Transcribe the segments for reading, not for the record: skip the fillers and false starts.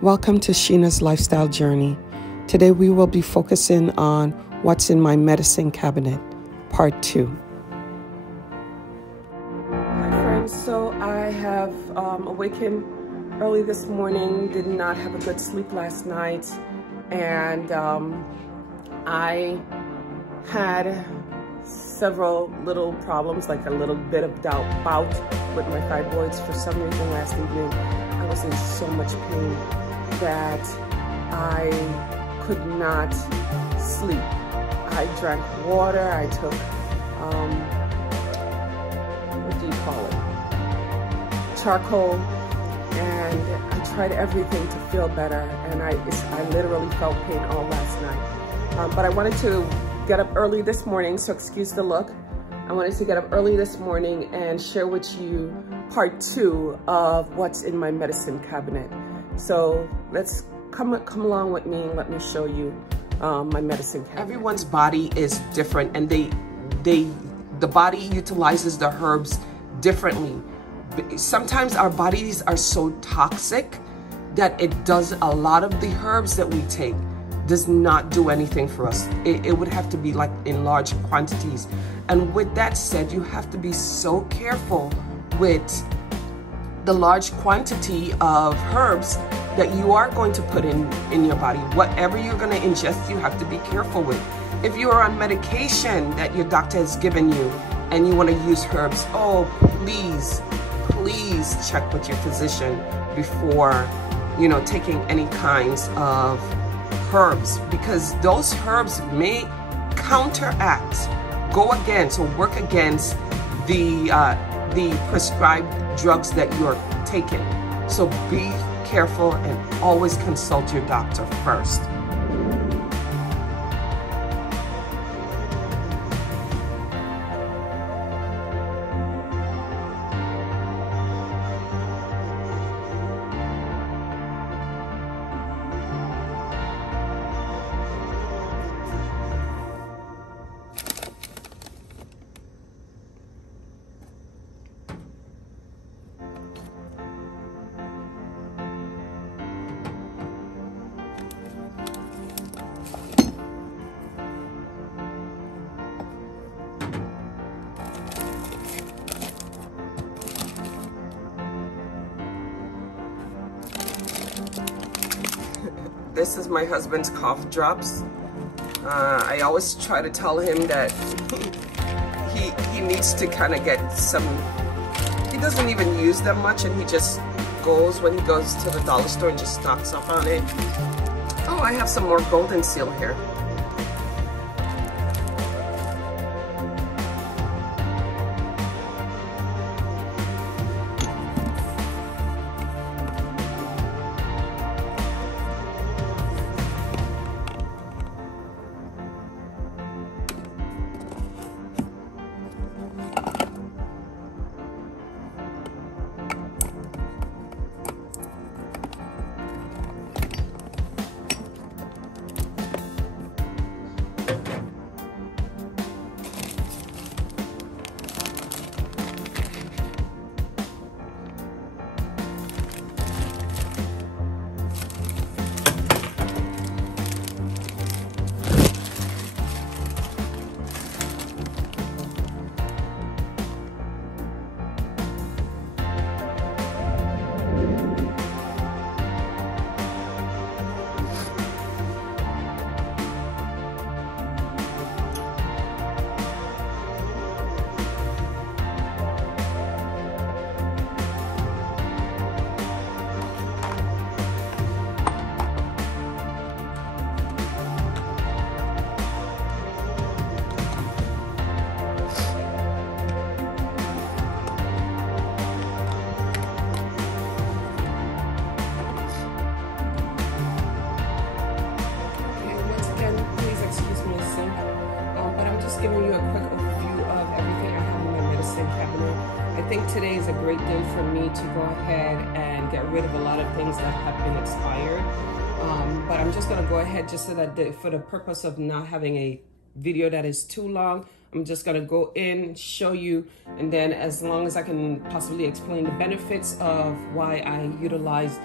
Welcome to Sheena's Lifestyle Journey. Today we will be focusing on what's in my medicine cabinet, part 2. Hi friends, so I have awakened early this morning, did not have a good sleep last night, and I had several little problems, like a little bit of bout with my fibroids. For some reason last evening I was in so much pain that I could not sleep. I drank water, I took, what do you call it? Charcoal, and I tried everything to feel better, and I literally felt pain all last night. But I wanted to get up early this morning, so excuse the look. I wanted to get up early this morning and share with you part 2 of what's in my medicine cabinet. So let's come along with me and let me show you my medicine cabinet. Everyone's body is different, and the body utilizes the herbs differently. Sometimes our bodies are so toxic that it does a lot of the herbs that we take does not do anything for us. It would have to be like in large quantities. And with that said, you have to be so careful with the large quantity of herbs that you are going to put in your body. Whatever you're going to ingest, you have to be careful with. If you are on medication that your doctor has given you and you want to use herbs, oh, please check with your physician before, taking any kinds of herbs, because those herbs may work against the prescribed drugs that you're taking. So be careful and always consult your doctor first. This is my husband's cough drops. I always try to tell him that he needs to kind of get some. He doesn't even use them much, and he just goes when he goes to the dollar store and just stocks up on it. Oh, I have some more golden seal here. Giving you a quick overview of everything I have in my medicine cabinet. I think today is a great day for me to go ahead and get rid of a lot of things that have been expired. But I'm just going to go ahead, just so that for the purpose of not having a video that is too long, I'm just going to go in, show you, and then as long as I can possibly explain the benefits of why I utilize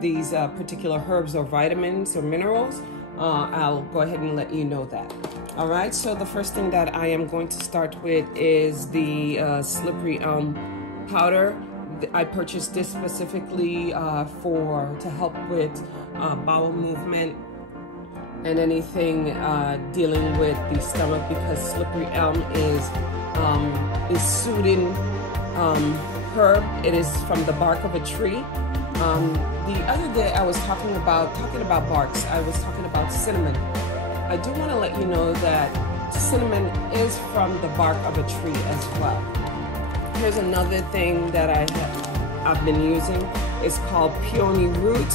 these particular herbs or vitamins or minerals, I'll go ahead and let you know that. All right, so the first thing that I am going to start with is the slippery elm powder. I purchased this specifically to help with bowel movement and anything dealing with the stomach, because slippery elm is soothing herb. It is from the bark of a tree. The other day I was talking about barks. I was talking about cinnamon. I do want to let you know that cinnamon is from the bark of a tree as well. Here's another thing that I've been using. It's called peony root.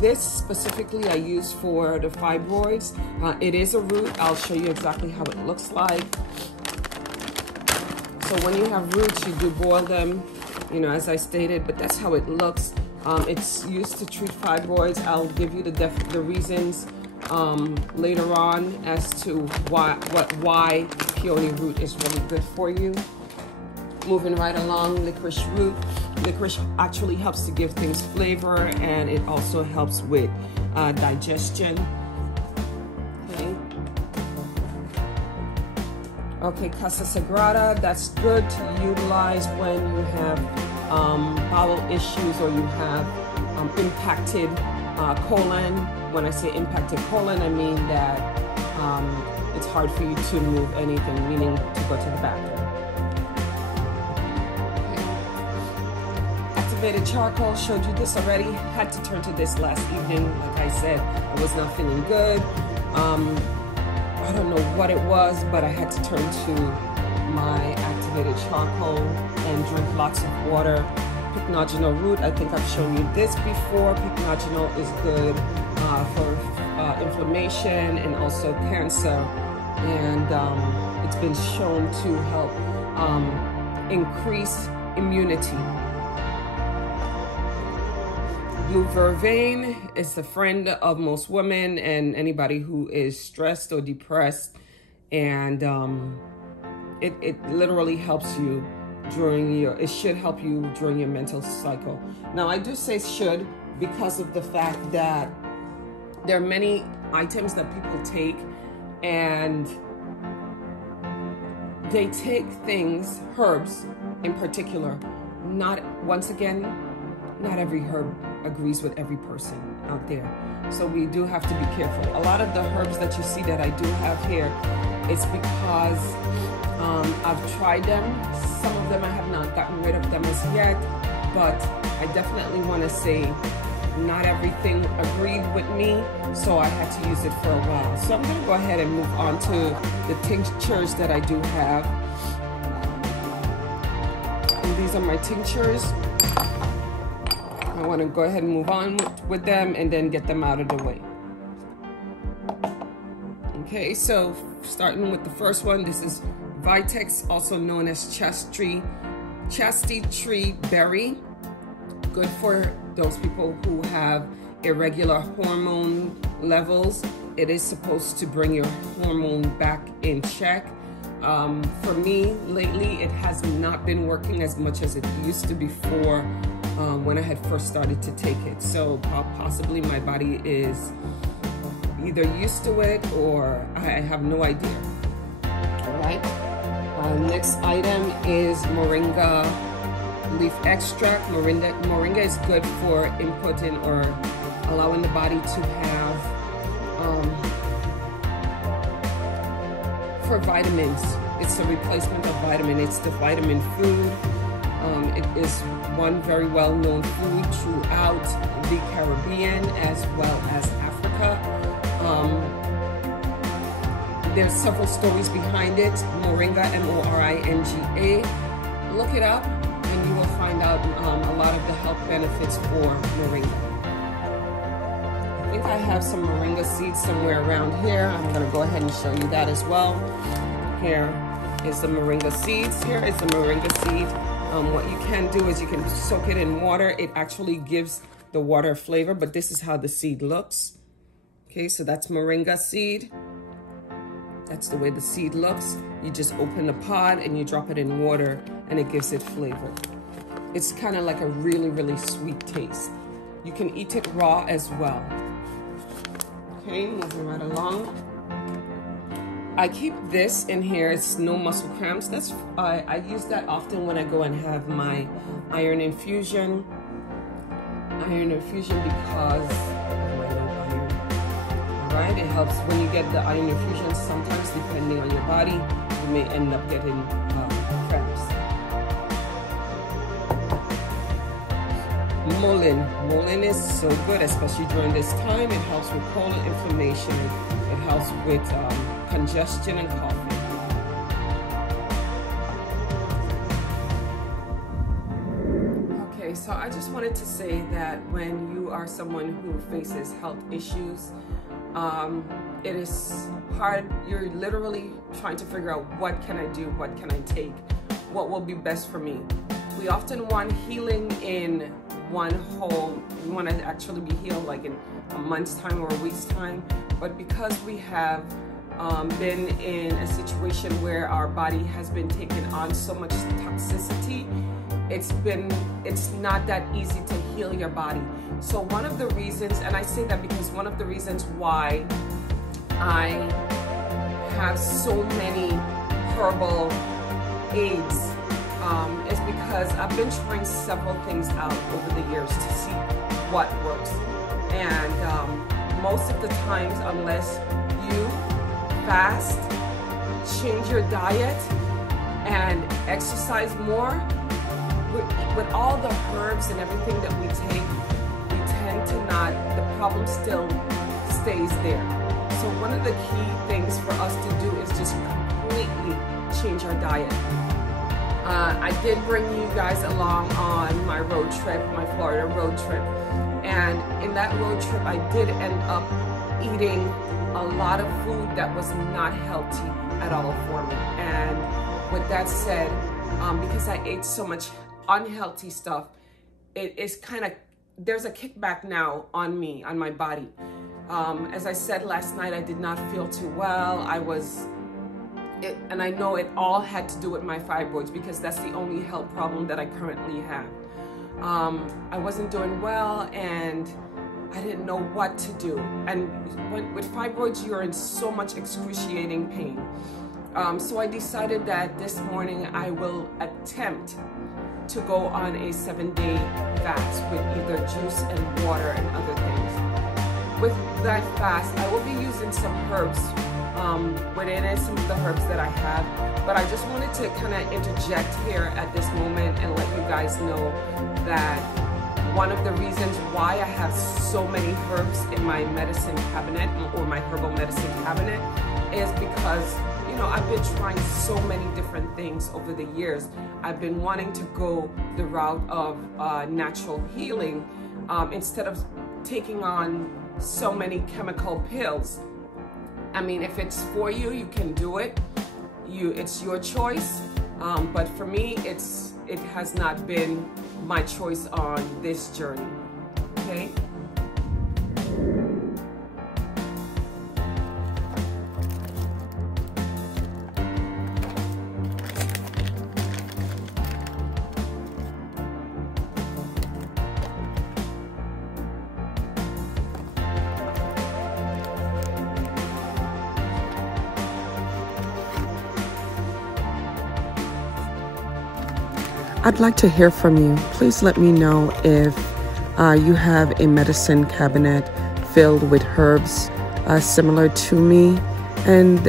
This specifically I use for the fibroids. It is a root. I'll show you exactly how it looks like. So when you have roots, you do boil them, you know, as I stated, but that's how it looks. It's used to treat fibroids. I'll give you the reasons later on as to why peony root is really good for you. Moving right along, licorice root. Licorice actually helps to give things flavor, and it also helps with digestion. Okay, Casa Sagrada, that's good to utilize when you have bowel issues or you have impacted colon. When I say impacted colon, I mean that it's hard for you to move anything, meaning to go to the bathroom. Okay. Activated charcoal, showed you this already. Had to turn to this last evening. Like I said, I was not feeling good. I don't know what it was, but I had to turn to my activated charcoal and drink lots of water. Pycnogenol root, I think I've shown you this before. Pycnogenol is good for inflammation and also cancer, and it's been shown to help increase immunity. Blue vervain is a friend of most women and anybody who is stressed or depressed, and it literally helps you it should help you during your mental cycle. Now I do say should because of the fact that there are many items that people take, and they take things, herbs in particular, not every herb agrees with every person out there. So we do have to be careful. A lot of the herbs that you see that I do have here, it's because I've tried them. Some of them I have not gotten rid of them as yet, but I definitely want to say not everything agreed with me, so I had to use it for a while. So I'm going to go ahead and move on to the tinctures that I do have. And these are my tinctures. I want to go ahead and move on with them and then get them out of the way. Okay, so starting with the first one, this is Vitex, also known as chastity tree berry. Good for those people who have irregular hormone levels. It is supposed to bring your hormone back in check. For me, lately, it has not been working as much as it used to before when I had first started to take it. So possibly my body is either used to it or I have no idea. All right. Next item is moringa leaf extract. Moringa is good for inputting or allowing the body to have for vitamins. It's a replacement of vitamin. It's the vitamin food. It is one very well-known food throughout the Caribbean as well as Africa. There's several stories behind it. Moringa, M-O-R-I-N-G-A. Look it up and you will find out a lot of the health benefits for moringa. I think I have some moringa seeds somewhere around here. I'm going to go ahead and show you that as well. Here is the moringa seeds. Here is the moringa seed. What you can do is you can soak it in water. It actually gives the water flavor, but this is how the seed looks. Okay, so that's moringa seed. That's the way the seed looks. You just open the pod and you drop it in water and it gives it flavor. It's kind of like a really, really sweet taste. You can eat it raw as well. Okay, moving right along. I keep this in here. It's no muscle cramps. That's I use that often when I go and have my iron infusion. Iron infusion because all right, it helps when you get the iron infusion. Sometimes, depending on your body, you may end up getting cramps. Mullein is so good, especially during this time. It helps with colon inflammation. It helps with congestion and coughing. Okay, so I just wanted to say that when you are someone who faces health issues, it is hard. You're literally trying to figure out, what can I do? What can I take? What will be best for me? We often want healing in one whole. We want to actually be healed like in a month's time or a week's time. But because we have been in a situation where our body has been taking on so much toxicity, it's not that easy to heal your body. So one of the reasons, and I say that because one of the reasons why I have so many herbal aids is because I've been trying several things out over the years to see what works. And most of the times, unless you fast, change your diet, and exercise more, with all the herbs and everything that we take, we tend to not, the problem still stays there. So one of the key things for us to do is just completely change our diet. I did bring you guys along on my road trip, my Florida road trip. And in that road trip, I did end up eating a lot of food that was not healthy at all for me. And with that said, because I ate so much unhealthy stuff, it is kind of, there's a kickback now on me, on my body. As I said last night, I did not feel too well. And I know it all had to do with my fibroids, because that's the only health problem that I currently have. I wasn't doing well, and I didn't know what to do. And with fibroids, you're in so much excruciating pain. So I decided that this morning I will attempt to go on a 7-day fast with either juice and water and other things. With that fast, I will be using some herbs within it, some of the herbs that I have, but I just wanted to kind of interject here at this moment and let you guys know that one of the reasons why I have so many herbs in my medicine cabinet, or my herbal medicine cabinet, is because, you know, I've been trying so many different things over the years. I've been wanting to go the route of natural healing instead of taking on so many chemical pills. I mean, if it's for you, you can do it. It's your choice. But for me, it has not been my choice on this journey. Okay. I'd like to hear from you. Please let me know if you have a medicine cabinet filled with herbs similar to me. And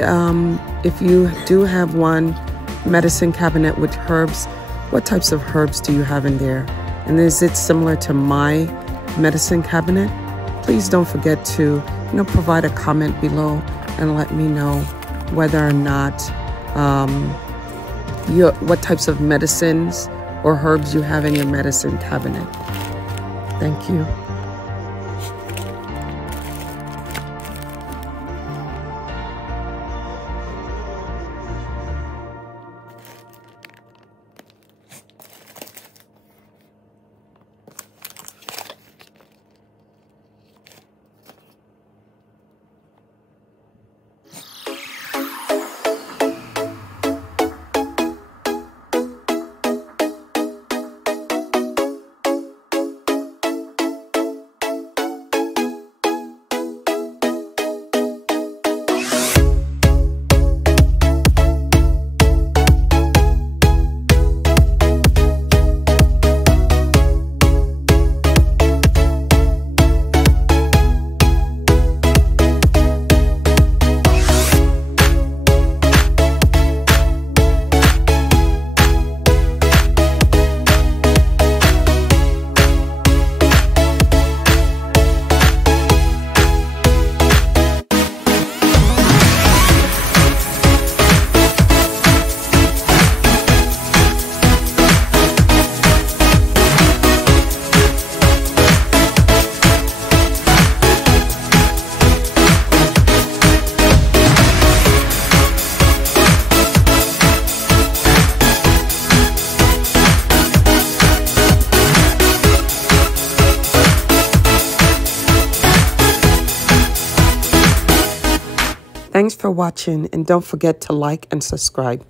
if you do have one medicine cabinet with herbs, what types of herbs do you have in there? And is it similar to my medicine cabinet? Please don't forget to provide a comment below and let me know whether or not what types of medicines or herbs you have in your medicine cabinet. Thank you. Thanks for watching, and don't forget to like and subscribe.